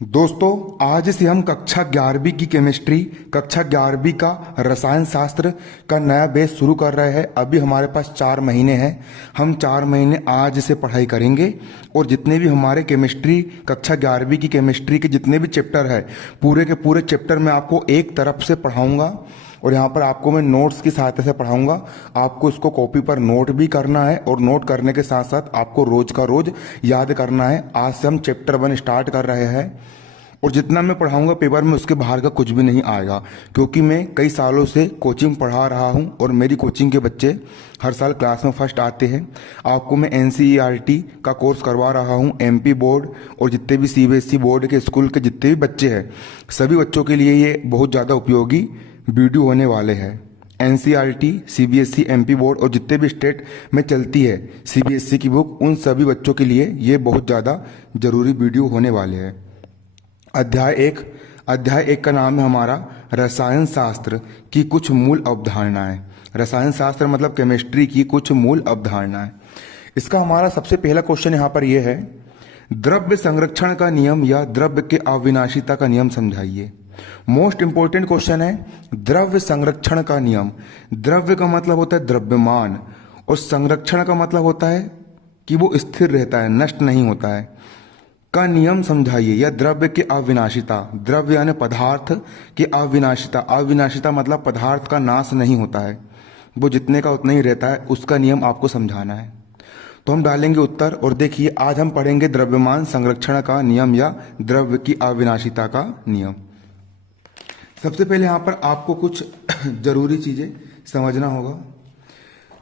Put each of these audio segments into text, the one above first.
दोस्तों, आज से हम कक्षा 11वीं की केमिस्ट्री, कक्षा 11वीं का रसायन शास्त्र का नया बैच शुरू कर रहे हैं। अभी हमारे पास 4 महीने हैं। हम 4 महीने आज से पढ़ाई करेंगे और जितने भी हमारे केमिस्ट्री कक्षा 11वीं की केमिस्ट्री के जितने भी चैप्टर है, पूरे के पूरे चैप्टर मैं आपको एक तरफ से पढ़ाऊंगा और यहाँ पर आपको मैं नोट्स की सहायता से पढ़ाऊंगा। आपको इसको कॉपी पर नोट भी करना है और नोट करने के साथ साथ आपको रोज का रोज याद करना है। आज से हम चैप्टर 1 स्टार्ट कर रहे हैं और जितना मैं पढ़ाऊंगा पेपर में उसके बाहर का कुछ भी नहीं आएगा, क्योंकि मैं कई सालों से कोचिंग पढ़ा रहा हूं और मेरी कोचिंग के बच्चे हर साल क्लास में फर्स्ट आते हैं। आपको मैं एनसीईआरटी का कोर्स करवा रहा हूं। एमपी बोर्ड और जितने भी सीबीएसई बोर्ड के स्कूल के जितने भी बच्चे हैं, सभी बच्चों के लिए ये बहुत ज़्यादा उपयोगी वीडियो होने वाले हैं। एनसीईआरटी, सीबीएसई, एमपी बोर्ड और जितने भी स्टेट में चलती है सीबीएसई की बुक, उन सभी बच्चों के लिए ये बहुत ज़्यादा जरूरी वीडियो होने वाले हैं। अध्याय 1 का नाम है हमारा रसायन शास्त्र की कुछ मूल अवधारणाएं। रसायन शास्त्र मतलब केमिस्ट्री की कुछ मूल अवधारणाएं। इसका हमारा सबसे पहला क्वेश्चन यहाँ पर यह है, द्रव्य संरक्षण का नियम या द्रव्य के अविनाशिता का नियम समझाइए। मोस्ट इंपोर्टेंट क्वेश्चन है, द्रव्य संरक्षण का नियम। द्रव्य का मतलब होता है द्रव्यमान और संरक्षण का मतलब होता है कि वो स्थिर रहता है, नष्ट नहीं होता है। का नियम समझाइए या द्रव्य की अविनाशिता। द्रव्य यानी पदार्थ की अविनाशिता। अविनाशिता मतलब पदार्थ का नाश नहीं होता है, वो जितने का उतना ही रहता है। उसका नियम आपको समझाना है। तो हम डालेंगे उत्तर और देखिए, आज हम पढ़ेंगे द्रव्यमान संरक्षण का नियम या द्रव्य की अविनाशिता का नियम। सबसे पहले यहां पर आपको कुछ जरूरी चीजें समझना होगा।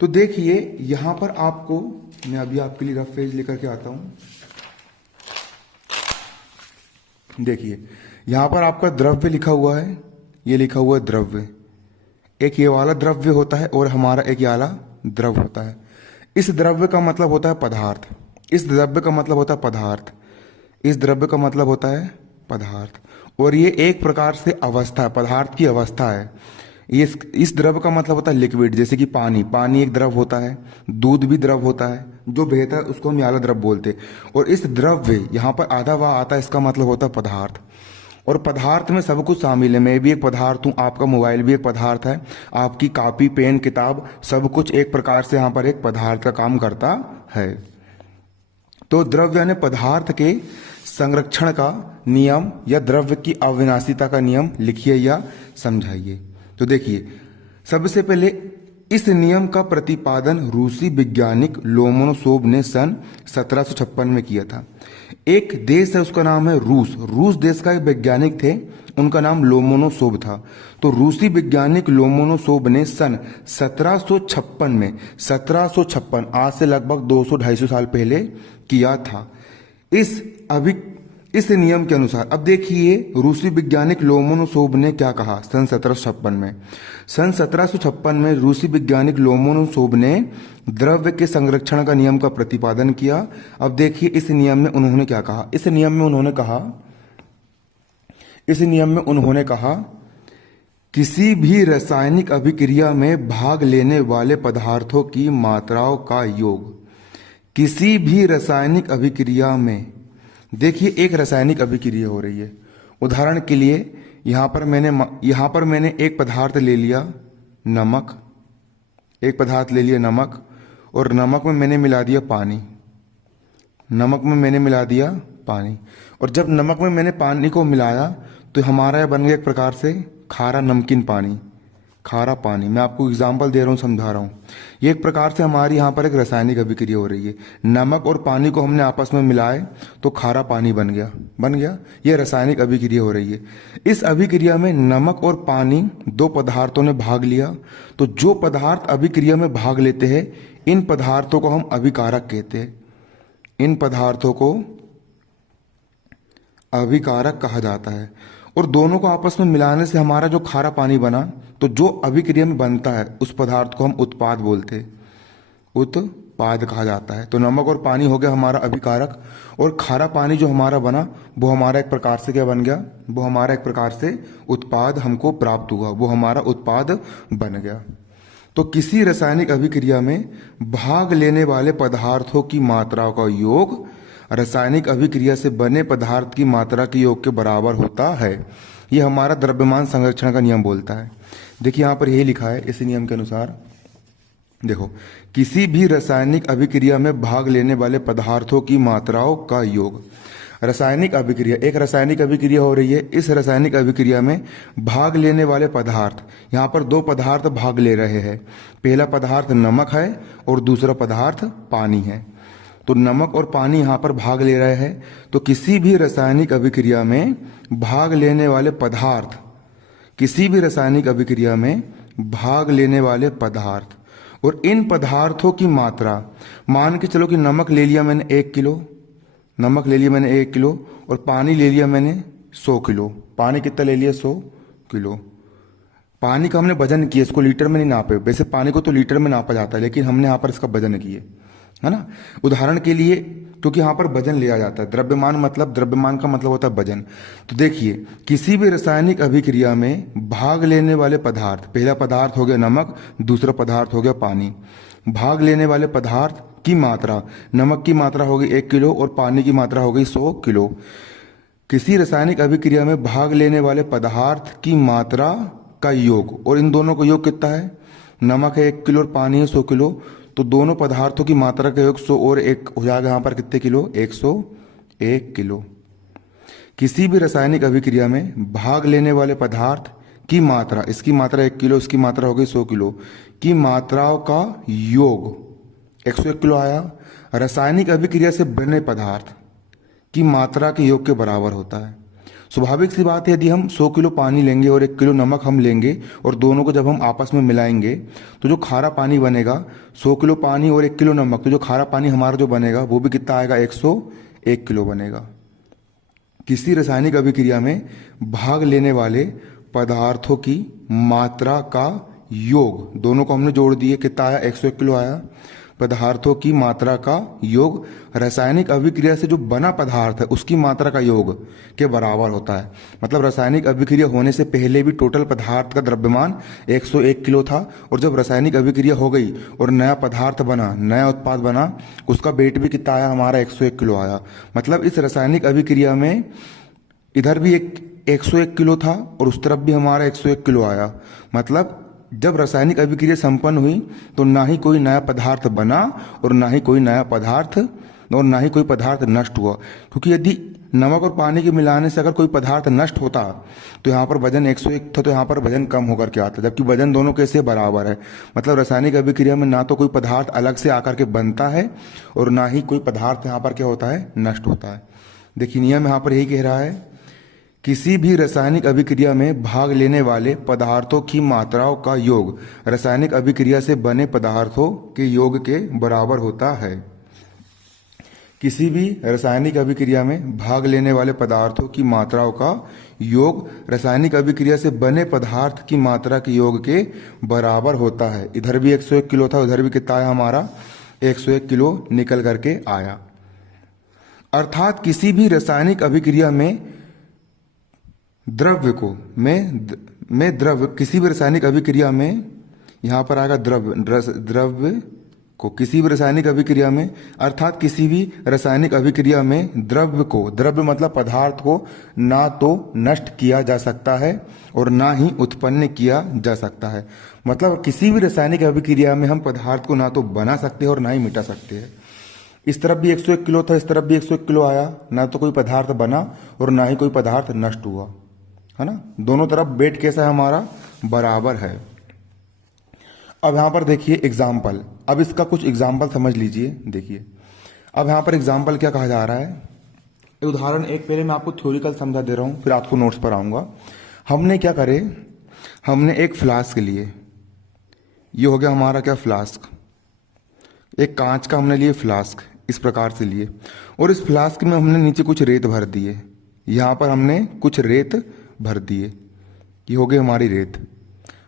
तो देखिए, यहां पर आपको मैं अभी आपके लिए रफ पेज लेकर के आता हूं। देखिए, यहां पर आपका द्रव्य लिखा हुआ है, ये लिखा हुआ है द्रव्य। एक ये वाला द्रव्य होता है और हमारा एक ये वाला द्रव्य होता है। इस द्रव्य का मतलब होता है पदार्थ, इस द्रव्य का मतलब होता है पदार्थ, इस द्रव्य का मतलब होता है पदार्थ। और ये एक प्रकार से अवस्था है, पदार्थ की अवस्था है। ये इस द्रव्य का मतलब होता है लिक्विड, जैसे कि पानी। पानी एक द्रव होता है, दूध भी द्रव होता है, जो बहता है उसको हम याला द्रव बोलते हैं। और इस द्रव्य यहाँ पर आधा वा आता है, इसका मतलब होता है पदार्थ। और पदार्थ में सब कुछ शामिल है। मैं भी एक पदार्थ हूँ, आपका मोबाइल भी एक पदार्थ है, आपकी कॉपी, पेन, किताब, सब कुछ एक प्रकार से यहाँ पर एक पदार्थ का काम करता है। तो द्रव्य यानी पदार्थ के संरक्षण का नियम या द्रव्य की अविनाशिता का नियम लिखिए या समझाइए। तो देखिए, सबसे पहले इस नियम का प्रतिपादन रूसी वैज्ञानिक लोमोनोसोव ने सन 1756 में किया था। एक देश है, उसका नाम है रूस। रूस देश का एक वैज्ञानिक थे, उनका नाम लोमोनोसोव था। तो रूसी वैज्ञानिक लोमोनोसोव ने सन 1756 में, 1756 आज से लगभग 200-250 साल पहले किया था। इस नियम के अनुसार, अब देखिए रूसी वैज्ञानिक लोमोनोसोव ने क्या कहा सन 1756 में। सन 1756 में रूसी वैज्ञानिक लोमोनोसोव ने द्रव्य के संरक्षण का नियम का प्रतिपादन किया। अब देखिए इस नियम में उन्होंने क्या कहा। इस नियम में उन्होंने कहा किसी भी रासायनिक अभिक्रिया में भाग लेने वाले पदार्थों की मात्राओं का योग। किसी भी रासायनिक अभिक्रिया में, देखिए एक रासायनिक अभिक्रिया हो रही है, उदाहरण के लिए यहाँ पर मैंने एक पदार्थ ले लिया नमक, एक पदार्थ ले लिया नमक, और नमक में मैंने मिला दिया पानी। नमक में मैंने मिला दिया पानी, और जब नमक में मैंने पानी को मिलाया तो हमारा यह बन गया एक प्रकार से खारा नमकीन पानी, खारा पानी। मैं आपको एग्जाम्पल दे रहा हूँ, समझा रहा हूँ। ये एक प्रकार से हमारी यहाँ पर एक रासायनिक अभिक्रिया हो रही है। नमक और पानी को हमने आपस में मिलाए तो खारा पानी बन गया। ये रासायनिक अभिक्रिया हो रही है। इस अभिक्रिया में नमक और पानी दो पदार्थों ने भाग लिया। तो जो पदार्थ अभिक्रिया में भाग लेते हैं, इन पदार्थों को हम अभिकारक कहते हैं। इन पदार्थों को अभिकारक कहा जाता है। और दोनों को आपस में मिलाने से हमारा जो खारा पानी बना, तो जो अभिक्रिया में बनता है उस पदार्थ को हम उत्पाद बोलते हैं, उत्पाद कहा जाता है। तो नमक और पानी हो गया हमारा अभिकारक, और खारा पानी जो हमारा बना वो हमारा एक प्रकार से क्या बन गया, वो हमारा एक प्रकार से उत्पाद हमको प्राप्त हुआ, वो हमारा उत्पाद बन गया। तो किसी रासायनिक अभिक्रिया में भाग लेने वाले पदार्थों की मात्राओं का योग रासायनिक अभिक्रिया से बने पदार्थ की मात्रा के योग के बराबर होता है। ये हमारा द्रव्यमान संरक्षण का नियम बोलता है। देखिए यहाँ पर यही लिखा है इस नियम के अनुसार, देखो, किसी भी रासायनिक अभिक्रिया में भाग लेने वाले पदार्थों की मात्राओं का योग। रासायनिक अभिक्रिया, एक रासायनिक अभिक्रिया हो रही है। इस रासायनिक अभिक्रिया में भाग लेने वाले पदार्थ, यहाँ पर दो पदार्थ भाग ले रहे हैं। पहला पदार्थ नमक है और दूसरा पदार्थ पानी है। तो नमक और पानी यहाँ पर भाग ले रहे हैं। तो किसी भी रासायनिक अभिक्रिया में भाग लेने वाले पदार्थ, किसी भी रासायनिक अभिक्रिया में भाग लेने वाले पदार्थ और इन पदार्थों की मात्रा, मान के चलो कि नमक ले लिया मैंने 1 किलो, नमक ले लिया मैंने 1 किलो और पानी ले लिया मैंने 100 किलो। पानी कितना ले लिया? 100 किलो। पानी का हमने वजन किया, इसको लीटर में नहीं नापे। वैसे पानी को तो लीटर में नापा जाता है, लेकिन हमने यहाँ पर इसका वजन किए, है ना, उदाहरण के लिए, क्योंकि यहाँ पर वजन लिया जाता है। द्रव्यमान मतलब, द्रव्यमान का मतलब होता है वजन। तो देखिए, किसी भी रासायनिक अभिक्रिया में भाग लेने वाले पदार्थ, पहला पदार्थ हो गया नमक, दूसरा पदार्थ हो गया पानी। भाग लेने वाले पदार्थ की मात्रा, नमक की मात्रा हो गई 1 किलो और पानी की मात्रा हो गई 100 किलो। किसी रासायनिक अभिक्रिया में भाग लेने वाले पदार्थ की मात्रा का योग, और इन दोनों का योग कितना है? नमक है 1 किलो और पानी है 100 किलो। तो दोनों पदार्थों की मात्रा का योग 100 और 1 हो जाएगा यहाँ पर कितने किलो? 101 किलो। किसी भी रासायनिक अभिक्रिया में भाग लेने वाले पदार्थ की मात्रा, इसकी मात्रा 1 किलो, इसकी मात्रा हो गई 100 किलो, की मात्राओं का योग 101 किलो आया। रासायनिक अभिक्रिया से बने पदार्थ की मात्रा के योग के बराबर होता है। स्वाभाविक सी बात है, यदि हम 100 किलो पानी लेंगे और 1 किलो नमक हम लेंगे और दोनों को जब हम आपस में मिलाएंगे तो जो खारा पानी बनेगा, 100 किलो पानी और 1 किलो नमक, तो जो खारा पानी हमारा जो बनेगा वो भी कितना आएगा? 101 किलो बनेगा। किसी रासायनिक अभिक्रिया में भाग लेने वाले पदार्थों की मात्रा का योग, दोनों को हमने जोड़ दिए, कितना आया? 101 किलो आया। पदार्थों की मात्रा का योग रासायनिक अभिक्रिया से जो बना पदार्थ है उसकी मात्रा का योग के बराबर होता है। मतलब रासायनिक अभिक्रिया होने से पहले भी टोटल पदार्थ का द्रव्यमान 101 किलो था, और जब रासायनिक अभिक्रिया हो गई और नया पदार्थ बना, नया उत्पाद बना, उसका वेट भी कितना आया? हमारा 101 किलो आया। मतलब इस रासायनिक अभिक्रिया में इधर भी 101 किलो था और उस तरफ भी हमारा 101 किलो आया। मतलब जब रासायनिक अभिक्रिया संपन्न हुई तो ना ही कोई नया पदार्थ बना और ना ही कोई नया पदार्थ, और ना ही कोई पदार्थ नष्ट हुआ। क्योंकि यदि नमक और पानी के मिलाने से अगर कोई पदार्थ नष्ट होता तो यहाँ पर वजन 101 था, तो यहाँ पर वजन कम होकर के आता, जबकि वजन दोनों कैसे बराबर है। मतलब रासायनिक अभिक्रिया में ना तो कोई पदार्थ अलग से आकर के बनता है और ना ही कोई पदार्थ यहाँ पर क्या होता है? नष्ट होता है। देखिए, नियम यहाँ पर यही कह रहा है, किसी भी रासायनिक अभिक्रिया में भाग लेने वाले पदार्थों की मात्राओं का योग रासायनिक अभिक्रिया से बने पदार्थों के योग के बराबर होता है। किसी भी रासायनिक अभिक्रिया में भाग लेने वाले पदार्थों की मात्राओं का योग रासायनिक अभिक्रिया से बने पदार्थ की मात्रा के योग के बराबर होता है। इधर भी 101 किलो था, उधर भी कितना आया? हमारा 101 किलो निकल करके आया। अर्थात किसी भी रासायनिक अभिक्रिया में द्रव्य को में द्रव्य, किसी भी रासायनिक अभिक्रिया में, यहाँ पर आएगा द्रव्य को, किसी भी रासायनिक अभिक्रिया में, अर्थात किसी भी रासायनिक अभिक्रिया में द्रव्य को, द्रव्य मतलब पदार्थ को, ना तो नष्ट किया जा सकता है और ना ही उत्पन्न किया जा सकता है। मतलब किसी भी रासायनिक अभिक्रिया में हम पदार्थ को ना तो बना सकते हैं और ना ही मिटा सकते हैं। इस तरफ भी 101 किलो था, इस तरफ भी 101 किलो आया, ना तो कोई पदार्थ बना और ना ही कोई पदार्थ नष्ट हुआ, है ना। दोनों तरफ वेट कैसा है? हमारा बराबर है। अब यहां पर देखिए एग्जाम्पल, अब इसका कुछ एग्जाम्पल समझ लीजिए। देखिए, अब यहां पर एग्जाम्पल क्या कहा जा रहा है, उदाहरण एक, पहले मैं आपको थ्योरिकल समझा दे रहा हूं, फिर आपको नोट्स पर आऊंगा। हमने क्या करे, हमने एक फ्लास्क लिए, ये हो गया हमारा क्या? फ्लास्क। एक कांच का हमने लिए फ्लास्क, इस प्रकार से लिए, और इस फ्लास्क में हमने नीचे कुछ रेत भर दिए, यहां पर हमने कुछ रेत भर दिए, ये हो गई हमारी रेत।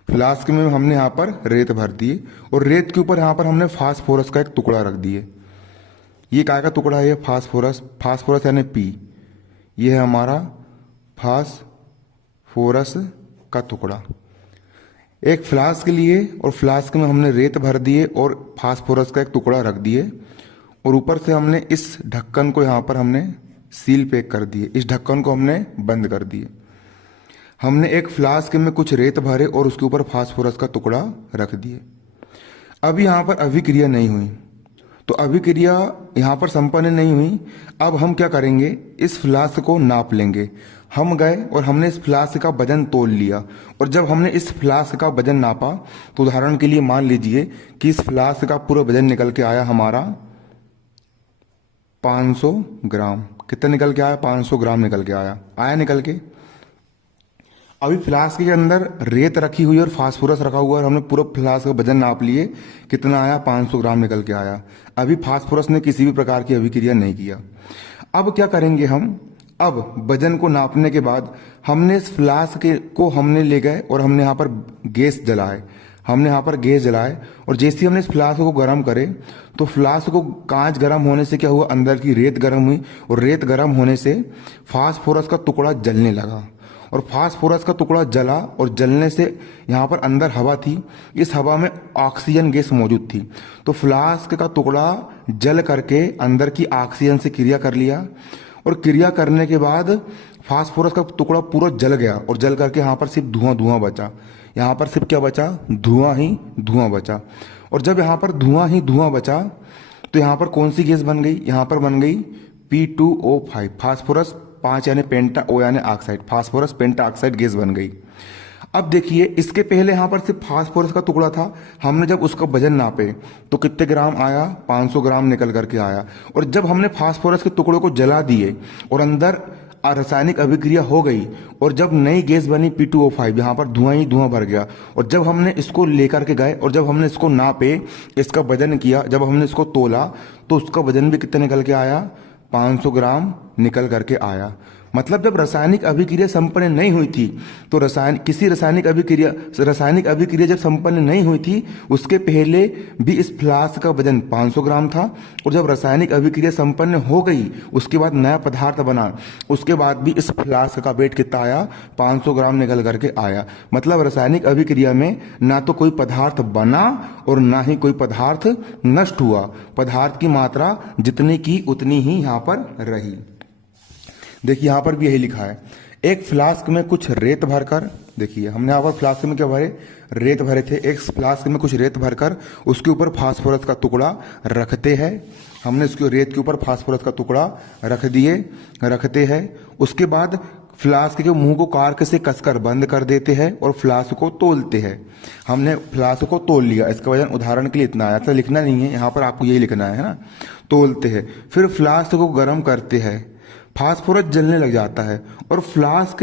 फ्लास्क में हमने यहाँ पर रेत भर दिए और रेत के ऊपर यहाँ पर हमने फास्फोरस का एक टुकड़ा रख दिए। ये काय का टुकड़ा है? फास्फोरस, फास्फोरस यानी पी, ये है हमारा फास्फोरस का टुकड़ा। एक फ्लास्क लिए और फ्लास्क में हमने रेत भर दिए और फास्फोरस का एक टुकड़ा रख दिए, और ऊपर से हमने इस ढक्कन को यहाँ पर हमने सील पैक कर दिए, इस ढक्कन को हमने बंद कर दिए। हमने एक फ्लास्क में कुछ रेत भरे और उसके ऊपर फास्फोरस का टुकड़ा रख दिए। अब यहाँ पर अभिक्रिया नहीं हुई, तो अभिक्रिया यहाँ पर संपन्न नहीं हुई। अब हम क्या करेंगे, इस फ्लास्क को नाप लेंगे। हम गए और हमने इस फ्लास्क का वजन तोल लिया, और जब हमने इस फ्लास्क का वजन नापा तो उदाहरण के लिए मान लीजिए कि इस फ्लास्क का पूरा वजन निकल के आया हमारा 500 ग्राम। कितना निकल के आया? 500 ग्राम निकल के आया निकल के। अभी फ्लास्क के अंदर रेत रखी हुई और फास्फोरस रखा हुआ और हमने पूरा फ्लास्क का वजन नाप लिए, कितना आया? 500 ग्राम निकल के आया। अभी फास्फोरस ने किसी भी प्रकार की अभिक्रिया नहीं किया। अब क्या करेंगे हम? अब वजन को नापने के बाद हमने इस फ्लास्क को हमने ले गए और हमने यहाँ पर गैस जलाए। और जैसे ही हमने इस फ्लास्क को गर्म करे तो फ्लास्क को कांच गर्म होने से क्या हुआ, अंदर की रेत गर्म हुई, और रेत गर्म होने से फास्फोरस का टुकड़ा जलने लगा। और फास्फोरस का टुकड़ा जला, और जलने से यहाँ पर अंदर हवा थी, इस हवा में ऑक्सीजन गैस मौजूद थी। तो फ्लास्क का टुकड़ा जल करके अंदर की ऑक्सीजन से क्रिया कर लिया, और क्रिया करने के बाद फास्फोरस का टुकड़ा पूरा जल गया, और जल करके यहाँ पर सिर्फ धुआं बचा। यहाँ पर सिर्फ क्या बचा? धुआं ही धुआं बचा। और जब यहाँ पर धुआं ही धुआं बचा तो यहाँ पर कौन सी गैस बन गई? यहाँ पर बन गई P2O5, फास्फोरस 5 यानी पेंटा, O यानी ऑक्साइड, फास्फोरस पेंटा ऑक्साइड गैस बन गई। अब देखिए, इसके पहले यहाँ पर सिर्फ फास्फोरस का टुकड़ा था। हमने जब उसका वजन नापे तो कितने ग्राम आया? 500 ग्राम निकल करके आया। और जब हमने फास्फोरस के टुकड़ों को जला दिए और अंदर रासायनिक अभिक्रिया हो गई, और जब नई गैस बनी P2O5, यहाँ पर धुआं ही धुआं भर गया। और जब हमने इसको लेकर के गए और जब हमने इसको नापे, इसका वजन किया, जब हमने इसको तोला तो उसका वजन भी कितना निकल के आया? 500 ग्राम निकल करके आया। मतलब जब रासायनिक अभिक्रिया संपन्न नहीं हुई थी, तो रासायनिक अभिक्रिया जब संपन्न नहीं हुई थी, उसके पहले भी इस फ्लास्क का वजन 500 ग्राम था, और जब रासायनिक अभिक्रिया संपन्न हो गई, उसके बाद नया पदार्थ बना, उसके बाद भी इस फ्लास्क का वेट कितना आया? 500 ग्राम निकल करके आया। मतलब रासायनिक अभिक्रिया में ना तो कोई पदार्थ बना और ना ही कोई पदार्थ नष्ट हुआ। पदार्थ की मात्रा जितनी की उतनी ही यहाँ पर रही। देखिए, यहाँ पर भी यही लिखा है, एक फ्लास्क में कुछ रेत भरकर, देखिए हमने यहाँ पर फ्लास्क में क्या भरे? रेत भरे थे। एक फ्लास्क में कुछ रेत भरकर उसके ऊपर फास्फोरस का टुकड़ा रखते हैं। हमने उसके रेत के ऊपर फास्फोरस का टुकड़ा रखते हैं। उसके बाद फ्लास्क के मुंह को कार्क से कसकर बंद कर देते हैं और फ्लास्क को तोलते हैं। हमने फ्लास्क को तोल लिया, इसका वजन उदाहरण के लिए इतना आया। ऐसा लिखना नहीं है, यहाँ पर आपको यही लिखना है ना। तोलते हैं, फिर फ्लास्क को गर्म करते हैं, फास्फोरस जलने लग जाता है और फ्लास्क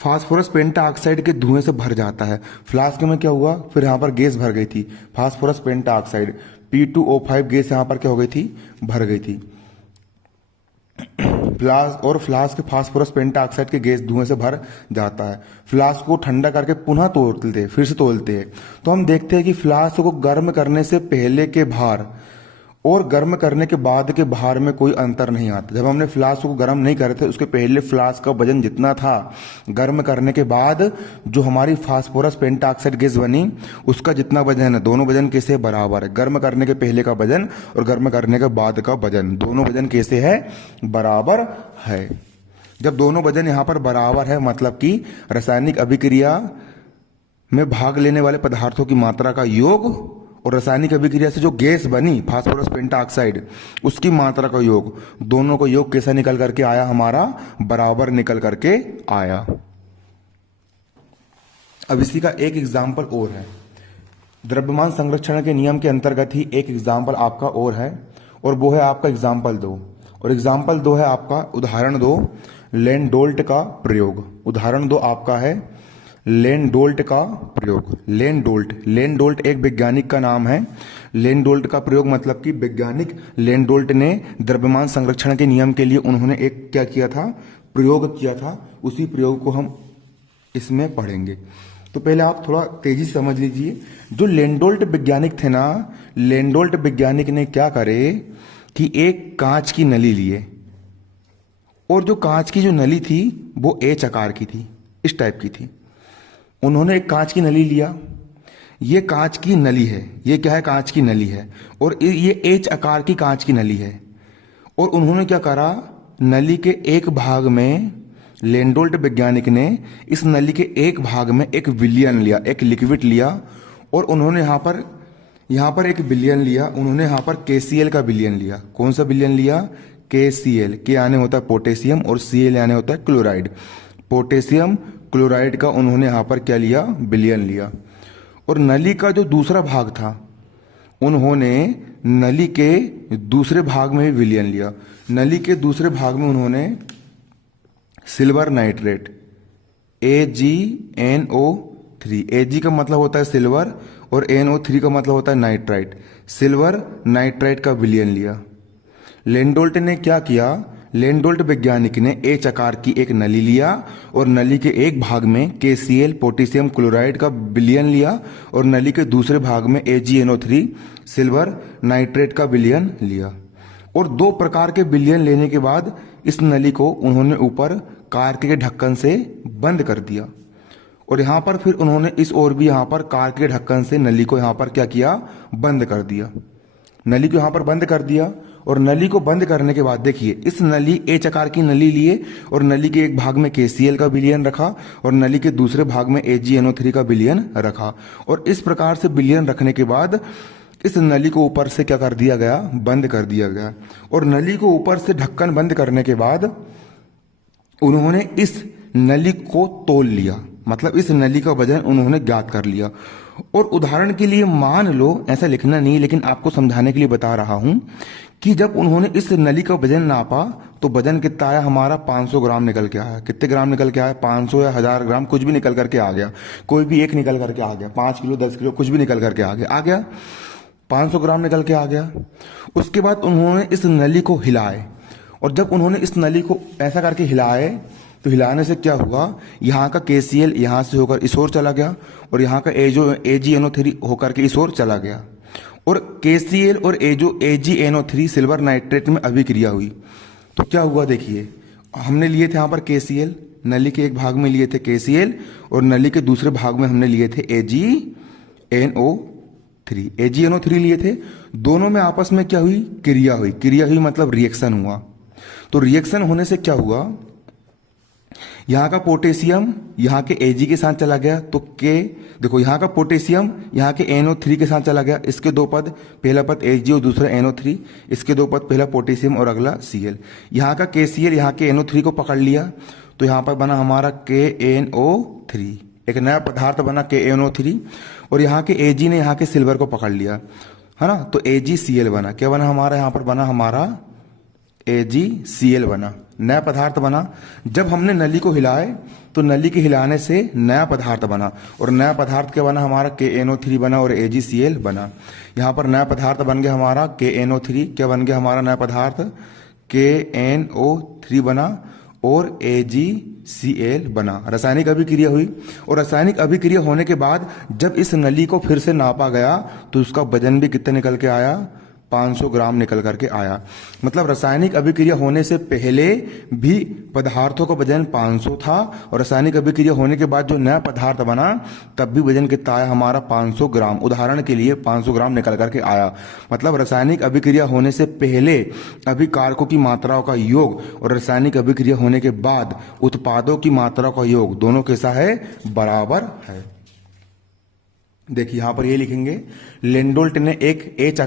फास्फोरस पेंटा ऑक्साइड के धुएं से भर जाता है। फ्लास्क में क्या हुआ? फिर यहाँ पर गैस भर गई थी, फास्फोरस पेंटा ऑक्साइड P2O5 गैस यहाँ पर क्या हो गई थी? भर गई थी। फ्लास्क फास्फोरस पेंटा ऑक्साइड के गैस धुएं से भर जाता है। फ्लास्क को ठंडा करके पुनः तोलते हैं, फिर से तोलते हैं। तो हम देखते हैं कि फ्लास्क को गर्म करने से पहले के भार और गर्म करने के बाद के भार में कोई अंतर नहीं आता। जब हमने फ्लास्क को गर्म नहीं करे थे, उसके पहले फ्लास्क का वजन जितना था, गर्म करने के बाद जो हमारी फास्फोरस पेंटाऑक्साइड गैस बनी, उसका जितना वजन है, दोनों वजन कैसे बराबर है? गर्म करने के पहले का वजन और गर्म करने के बाद का वजन, दोनों वजन कैसे है? बराबर है। जब दोनों वजन यहाँ पर बराबर है, मतलब कि रासायनिक अभिक्रिया में भाग लेने वाले पदार्थों की मात्रा का योग और रासायनिक अभिक्रिया से जो गैस बनी फास्फोरस पेंटाऑक्साइड, उसकी मात्रा का योग, दोनों का योग कैसा निकल करके आया? हमारा बराबर निकल करके आया। अब इसी का एक एग्जाम्पल और है, द्रव्यमान संरक्षण के नियम के अंतर्गत ही एक एग्जाम्पल आपका और है, और वो है आपका एग्जाम्पल 2। और एग्जाम्पल 2 है आपका उदाहरण 2, लेंडोल्ट का प्रयोग। उदाहरण 2 आपका है लेंडोल्ट का प्रयोग। लेंडोल्ट एक वैज्ञानिक का नाम है। लेंडोल्ट का प्रयोग मतलब कि वैज्ञानिक लेंडोल्ट ने द्रव्यमान संरक्षण के नियम के लिए उन्होंने एक क्या किया था? प्रयोग किया था। उसी प्रयोग को हम इसमें पढ़ेंगे। तो पहले आप थोड़ा तेजी से समझ लीजिए। जो लेंडोल्ट वैज्ञानिक थे ना, लेंडोल्ट वैज्ञानिक ने क्या करे कि एक कांच की नली लिए, और जो कांच की जो नली थी वो एच आकार की थी, इस टाइप की थी। उन्होंने एक कांच की नली लिया, ये कांच की नली है, ये क्या है, कांच की नली है, और ये एच आकार की कांच की नली है। और उन्होंने क्या करा, नली के एक भाग में, लेंडोल्ट वैज्ञानिक ने इस नली के एक भाग में एक विलयन लिया, एक लिक्विड लिया, और उन्होंने यहाँ पर एक विलयन लिया, उन्होंने यहाँ पर KCl का विलयन लिया। कौन सा विलयन लिया, KCl। के यानी होता है पोटेशियम और Cl यानी होता है क्लोराइड। पोटेशियम क्लोराइड का उन्होंने यहाँ पर क्या लिया, विलयन लिया। और नली का जो दूसरा भाग था, उन्होंने नली के दूसरे भाग में भी विलयन लिया। नली के दूसरे भाग में उन्होंने सिल्वर नाइट्रेट AgNO3, Ag का मतलब होता है सिल्वर और NO3 का मतलब होता है नाइट्राइट, सिल्वर नाइट्राइट का विलयन लिया। लेंडोल्ट ने क्या किया, लेंडोल्ट वैज्ञानिक ने एच आकार की एक नली लिया और नली के एक भाग में KCl पोटेशियम क्लोराइड का विलयन लिया और नली के दूसरे भाग में AgNO3 सिल्वर नाइट्रेट का विलयन लिया। और दो प्रकार के विलयन लेने के बाद इस नली को उन्होंने ऊपर कार के ढक्कन से बंद कर दिया। और यहाँ पर फिर उन्होंने इस ओर भी यहाँ पर कार के ढक्कन से नली को यहाँ पर क्या किया, बंद कर दिया। नली को यहाँ पर बंद कर दिया। और नली को बंद करने के बाद देखिए, इस नली एच आकार की नली लिए और नली के एक भाग में KCl का विलयन रखा और नली के दूसरे भाग में AgNO3 का विलयन रखा। और इस प्रकार से विलयन रखने के बाद इस नली को ऊपर से क्या कर दिया गया, बंद कर दिया गया। और नली को ऊपर से ढक्कन बंद करने के बाद उन्होंने इस नली को तोल लिया, मतलब इस नली का वजन उन्होंने ज्ञात कर लिया। और उदाहरण के लिए मान लो, ऐसा लिखना नहीं लेकिन आपको समझाने के लिए बता रहा हूं कि जब उन्होंने इस नली का वजन नापा तो वजन कितना आया, हमारा 500 ग्राम निकल के आया। कितने ग्राम निकल के आया, 500 या 1000 ग्राम, कुछ भी निकल करके आ गया। कोई भी एक निकल करके आ गया, 5 किलो 10 किलो कुछ भी निकल करके आ गया 500 ग्राम निकल के आ गया। उसके बाद उन्होंने इस नली को हिलाए, और जब उन्होंने इस नली को ऐसा करके हिलाए तो हिलाने से क्या हुआ, यहाँ का KCl यहाँ से होकर इस ओर चला गया और यहाँ का AgNO3 होकर के इस ओर चला गया। और KCl और AgNO3 सिल्वर नाइट्रेट में अभिक्रिया हुई तो क्या हुआ, देखिए हमने लिए थे यहाँ पर KCl, नली के एक भाग में लिए थे KCl और नली के दूसरे भाग में हमने लिए थे AgNO3 लिए थे। दोनों में आपस में क्या हुई, क्रिया हुई। क्रिया हुई मतलब रिएक्शन हुआ। तो रिएक्शन होने से क्या हुआ, यहाँ का पोटेशियम यहाँ के Ag के साथ चला गया तो देखो यहाँ का पोटेशियम यहाँ के NO3 के साथ चला गया। इसके दो पद, पहला पद Ag और दूसरा NO3, इसके दो पद, पहला पोटेशियम और अगला Cl। यहाँ का KCl यहाँ के NO3 को पकड़ लिया तो यहाँ पर बना हमारा KNO3, एक नया पदार्थ बना KNO3। और यहाँ के Ag ने यहाँ के सिल्वर को पकड़ लिया, है ना, तो AgCl बना। क्या बना हमारा, यहाँ पर बना हमारा AgCl बना, नया पदार्थ बना। जब हमने नली को हिलाए तो नली के हिलाने से नया पदार्थ बना, और नया पदार्थ क्या बना हमारा, KNO3 बना और AgCl बना। यहाँ पर नया पदार्थ बन गया हमारा KNO3, क्या बन गया हमारा नया पदार्थ, KNO3 बना और AgCl बना। रासायनिक अभिक्रिया हुई, और रासायनिक अभिक्रिया होने के बाद जब इस नली को फिर से नापा गया तो उसका वजन भी कितना निकल के आया, 500 ग्राम निकल करके आया। मतलब रासायनिक अभिक्रिया होने से पहले भी पदार्थों का वजन 500 था, और रासायनिक अभिक्रिया होने के बाद जो नया पदार्थ बना तब भी वजन कितना आया हमारा, 500 ग्राम। उदाहरण के लिए 500 ग्राम निकल करके आया। मतलब रासायनिक अभिक्रिया होने से पहले अभिकारकों की मात्राओं का योग और रासायनिक अभिक्रिया होने के बाद उत्पादों की मात्रा का योग दोनों कैसा है, बराबर है। देखिए यहाँ पर ये लिखेंगे, लेंडोल्ट ने एक एच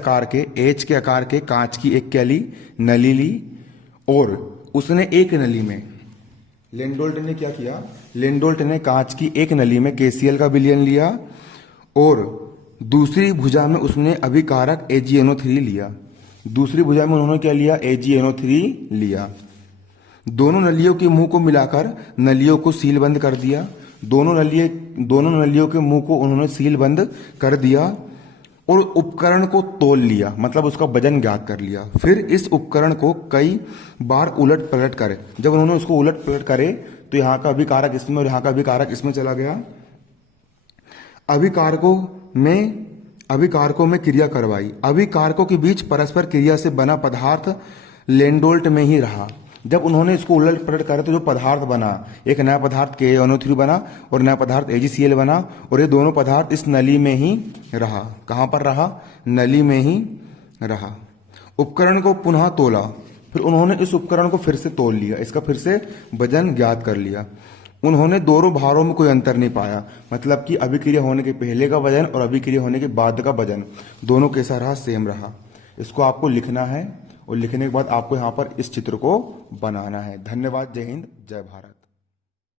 के आकार के कांच की एक क्या ली, नली ली, और उसने एक नली में, लेंडोल्ट ने क्या किया, लेंडोल्ट ने कांच की एक नली में KCl का विलयन लिया और दूसरी भुजा में उसने अभिकारक AgNO3 लिया। दूसरी भुजा में उन्होंने क्या लिया, AgNO3 लिया। दोनों नलियों के मुंह को मिलाकर नलियों को सील बंद कर दिया। दोनों नलियों के मुंह को उन्होंने सील बंद कर दिया और उपकरण को तोल लिया, मतलब उसका वजन ज्ञात कर लिया। फिर इस उपकरण को कई बार उलट पलट करे। जब उन्होंने उसको उलट पलट करे तो यहाँ का अभिकारक इसमें और यहाँ का अभिकारक इसमें चला गया। अभिकारकों में क्रिया करवाई। अभिकारकों के बीच परस्पर क्रिया से बना पदार्थ लेंडोल्ट में ही रहा। जब उन्होंने इसको उलट पलट करा तो जो पदार्थ बना, एक नया पदार्थ KaNO3 बना और नया पदार्थ AgCl बना, और ये दोनों पदार्थ इस नली में ही रहा। कहाँ पर रहा? नली में ही रहा। उपकरण को पुनः तोला, फिर उन्होंने इस उपकरण को फिर से तोल लिया, इसका फिर से वजन ज्ञात कर लिया। उन्होंने दोनों भारों में कोई अंतर नहीं पाया, मतलब कि अभिक्रिया होने के पहले का वजन और अभिक्रिया होने के बाद का वजन दोनों कैसा रहा? सेम रहा। इसको आपको लिखना है और लिखने के बाद आपको यहाँ पर इस चित्र को बनाना है। धन्यवाद। जय हिंद, जय भारत।